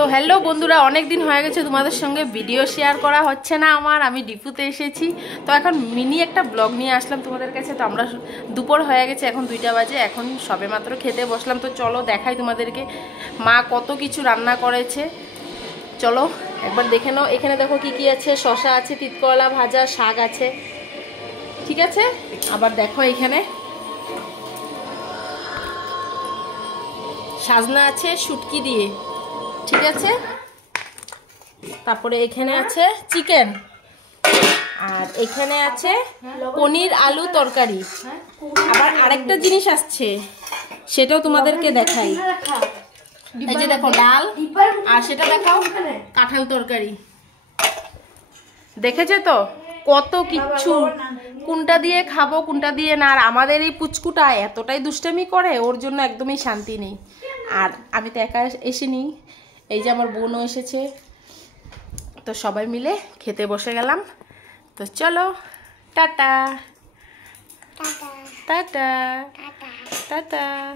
তো হ্যালো বন্ধুরা, অনেক দিন হয়ে গেছে তোমাদের সঙ্গে ভিডিও শেয়ার করা হচ্ছে না আমার। আমি ডিপুতে এসেছি, তো এখন মিনি একটা ব্লগ নিয়ে আসলাম তোমাদের কাছে। তো আমরা দুপুর হয়ে গেছে, এখন 2টা বাজে, এখন সবে মাত্র খেতে বসলাম। তো চলো দেখাই তোমাদেরকে মা কত কিছু রান্না করেছে। চলো একবার দেখে নাও। এখানে দেখো কি কি আছে, শসা আছে, তিতকরলা ভাজা, শাক আছে, ঠিক আছে। আবার দেখো এখানে সাজনা আছে শুটকি দিয়ে, ঠিক আছে। তারপরে এখানে আছে চিকেন, আর এখানে আছে পনির আলু তরকারি। আবার আরেকটা জিনিস আসছে, সেটাও তোমাদেরকে দেখাই। এই যে দেখো ডাল, আর সেটা দেখাও কাঁঠাল তরকারি। দেখেছে তো কত কিচ্ছু, কোনটা দিয়ে খাবো কোনটা দিয়ে না। আর আমাদের এই পুচকুটা এতটাই দুষ্টামি করে, ওর জন্য একদমই শান্তি নেই। আর আমি তো একা এসেনি, এই যে আমার বোনও এসেছে। তো সবাই মিলে খেতে বসে গেলাম। তো চলো টাটা টাটা টাটা টাটা।